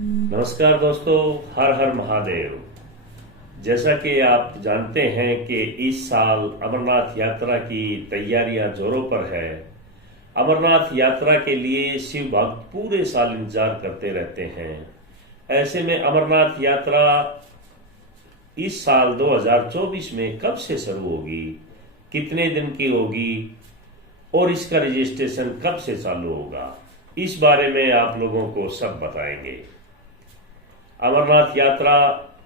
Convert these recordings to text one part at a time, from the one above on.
नमस्कार दोस्तों, हर हर महादेव। जैसा कि आप जानते हैं कि इस साल अमरनाथ यात्रा की तैयारियां जोरों पर है। अमरनाथ यात्रा के लिए शिव भक्त पूरे साल इंतजार करते रहते हैं। ऐसे में अमरनाथ यात्रा इस साल 2024 में कब से शुरू होगी, कितने दिन की होगी और इसका रजिस्ट्रेशन कब से चालू होगा, इस बारे में आप लोगों को सब बताएंगे। अमरनाथ यात्रा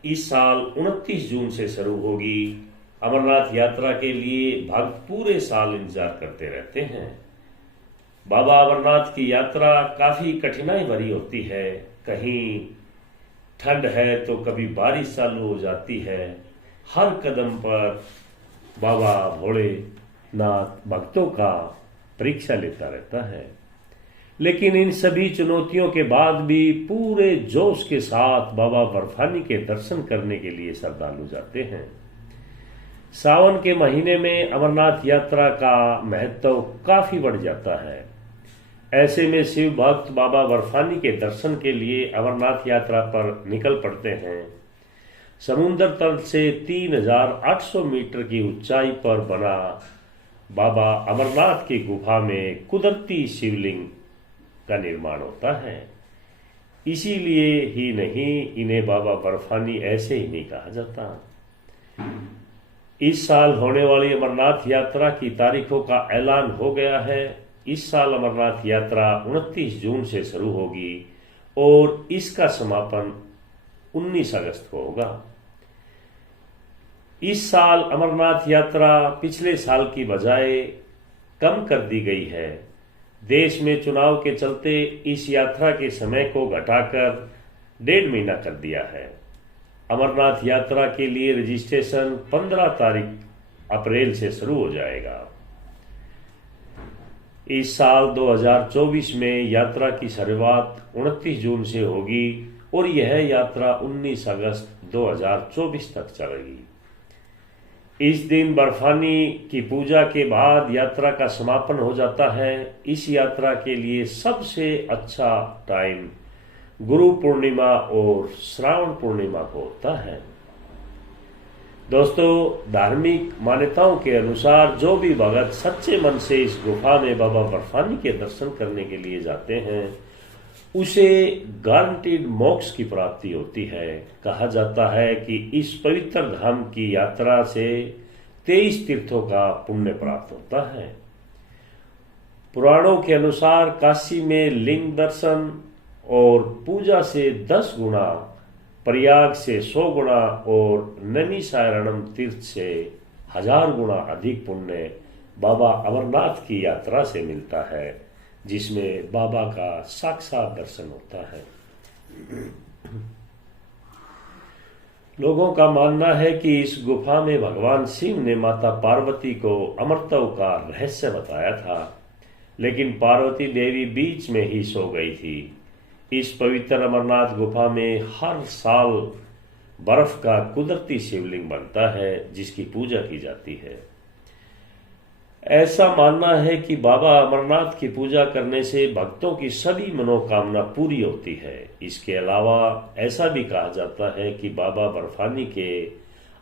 इस साल 29 जून से शुरू होगी। अमरनाथ यात्रा के लिए भक्त पूरे साल इंतजार करते रहते हैं। बाबा अमरनाथ की यात्रा काफी कठिनाई भरी होती है। कहीं ठंड है तो कभी बारिश चालू हो जाती है। हर कदम पर बाबा भोलेनाथ भक्तों का परीक्षा लेता रहता है। लेकिन इन सभी चुनौतियों के बाद भी पूरे जोश के साथ बाबा बर्फानी के दर्शन करने के लिए श्रद्धालु जाते हैं। सावन के महीने में अमरनाथ यात्रा का महत्व काफी बढ़ जाता है। ऐसे में शिव भक्त बाबा बर्फानी के दर्शन के लिए अमरनाथ यात्रा पर निकल पड़ते हैं। समुद्र तल से 3800 मीटर की ऊंचाई पर बना बाबा अमरनाथ की गुफा में कुदरती शिवलिंग का निर्माण होता है। इसीलिए ही नहीं इन्हें बाबा बर्फानी ऐसे ही नहीं कहा जाता। इस साल होने वाली अमरनाथ यात्रा की तारीखों का ऐलान हो गया है। इस साल अमरनाथ यात्रा 29 जून से शुरू होगी और इसका समापन 19 अगस्त को होगा। इस साल अमरनाथ यात्रा पिछले साल की बजाय कम कर दी गई है। देश में चुनाव के चलते इस यात्रा के समय को घटाकर 1.5 महीना कर दिया है। अमरनाथ यात्रा के लिए रजिस्ट्रेशन 15 तारीख अप्रैल से शुरू हो जाएगा। इस साल 2024 में यात्रा की शुरुआत 29 जून से होगी और यह यात्रा 19 अगस्त 2024 तक चलेगी। इस दिन बर्फानी की पूजा के बाद यात्रा का समापन हो जाता है। इस यात्रा के लिए सबसे अच्छा टाइम गुरु पूर्णिमा और श्रावण पूर्णिमा को होता है। दोस्तों, धार्मिक मान्यताओं के अनुसार जो भी भगत सच्चे मन से इस गुफा में बाबा बर्फानी के दर्शन करने के लिए जाते हैं उसे गारंटीड मोक्ष की प्राप्ति होती है। कहा जाता है कि इस पवित्र धाम की यात्रा से 23 तीर्थों का पुण्य प्राप्त होता है। पुराणों के अनुसार काशी में लिंग दर्शन और पूजा से 10 गुना, प्रयाग से 100 गुना और नैमिषारण्यम तीर्थ से 1000 गुना अधिक पुण्य बाबा अमरनाथ की यात्रा से मिलता है, जिसमें बाबा का साक्षात दर्शन होता है। लोगों का मानना है कि इस गुफा में भगवान शिव ने माता पार्वती को अमरत्व का रहस्य बताया था, लेकिन पार्वती देवी बीच में ही सो गई थी। इस पवित्र अमरनाथ गुफा में हर साल बर्फ का कुदरती शिवलिंग बनता है, जिसकी पूजा की जाती है। ऐसा मानना है कि बाबा अमरनाथ की पूजा करने से भक्तों की सभी मनोकामना पूरी होती है। इसके अलावा ऐसा भी कहा जाता है कि बाबा बर्फानी के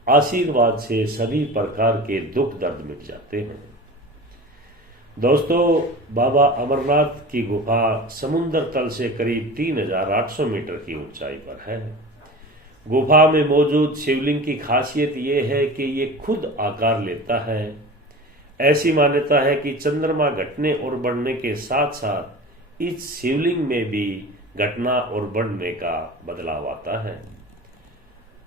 आशीर्वाद से सभी प्रकार के दुख दर्द मिट जाते हैं। दोस्तों, बाबा अमरनाथ की गुफा समुद्र तल से करीब 3800 मीटर की ऊंचाई पर है। गुफा में मौजूद शिवलिंग की खासियत यह है कि ये खुद आकार लेता है। ऐसी मान्यता है कि चंद्रमा घटने और बढ़ने के साथ साथ इस शिवलिंग में भी घटना और बढ़ने का बदलाव आता है।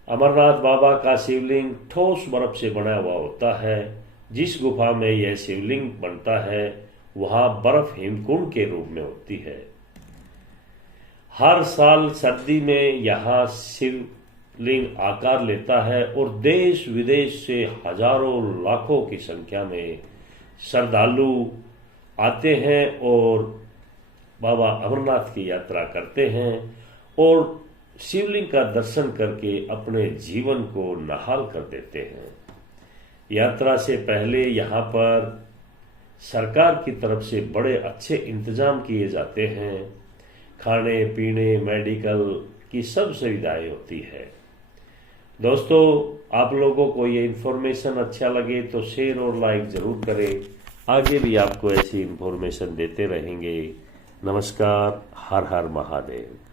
अमरनाथ बाबा का शिवलिंग ठोस बर्फ से बना हुआ होता है। जिस गुफा में यह शिवलिंग बनता है वहां बर्फ हिमकुंड के रूप में होती है। हर साल सर्दी में यहाँ शिवलिंग आकार लेता है और देश विदेश से हजारों लाखों की संख्या में श्रद्धालु आते हैं और बाबा अमरनाथ की यात्रा करते हैं और शिवलिंग का दर्शन करके अपने जीवन को निहाल कर देते हैं। यात्रा से पहले यहाँ पर सरकार की तरफ से बड़े अच्छे इंतजाम किए जाते हैं। खाने पीने मेडिकल की सब सुविधाएं होती है। दोस्तों, आप लोगों को ये इन्फॉर्मेशन अच्छा लगे तो शेयर और लाइक ज़रूर करें। आगे भी आपको ऐसी इन्फॉर्मेशन देते रहेंगे। नमस्कार। हर हर महादेव।